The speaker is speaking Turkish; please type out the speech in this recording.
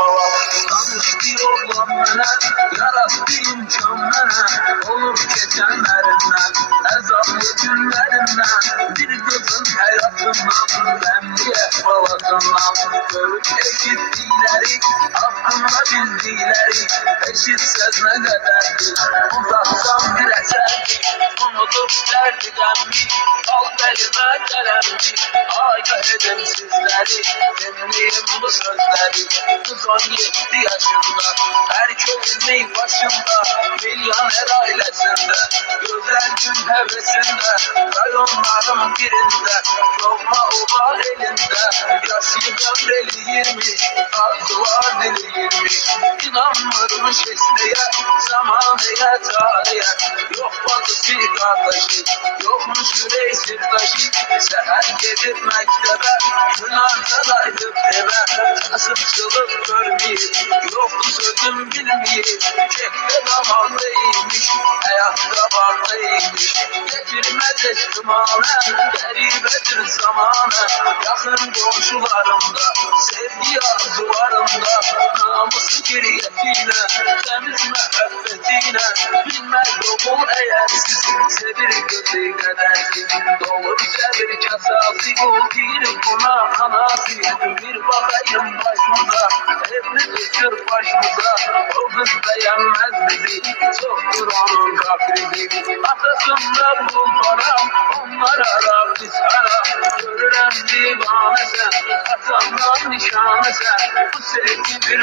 baba. Danıştı yollan mənə, yarattı imkan mənə. Olur keçənlərindən, əzablı günlərindən. Bir qızın həyatından, bəmli əhvalatından. Görüb eşitdikləri, haqqında bildikləri. Eşitsəz nə qədərdir, uzatsam bir əsərdir. Unudub dərdi qəmmi, al bəlimə qələmmi. Agah edim sizləri, dinləyim bu sözləri. Kız 17 yaşında, her köyünün başında. Milyoner ailesinde, güzel gün hevesinde. Rayonların birinde, lokma oba elinde. Yaşı ömreli 20, arzular deli 20. İnanmırmış esneye, zamaneye, tarihe. Yok bacısı kardeşi, yokmuş yüreği sirdaşı. Seher gidip mektebe, günahlardaydık eve. Kasıp çılıp görmeyip, yoktu sözüm bilmeyip. Çekte damallıymış, hayatta bağlıymış. Getirmez ihtimalen, garibedir zamanı. Yakın komşularımda, sevgi arzularımda. Namusu kiriyetiyle, temiz müebbetiyle. Bilmez yokul eğer sizin sevir gözü kadar ki. Doğursa bir kasası bu bir buna anası. Bir bakayım başımıza, evli düşür başımıza. O kız beğenmez bizi, çoktur onun kaprizi. Atasında bul param, onlar ara biz ara. Görürem divane sen, atamdan nişane sen. Bu sevgi bir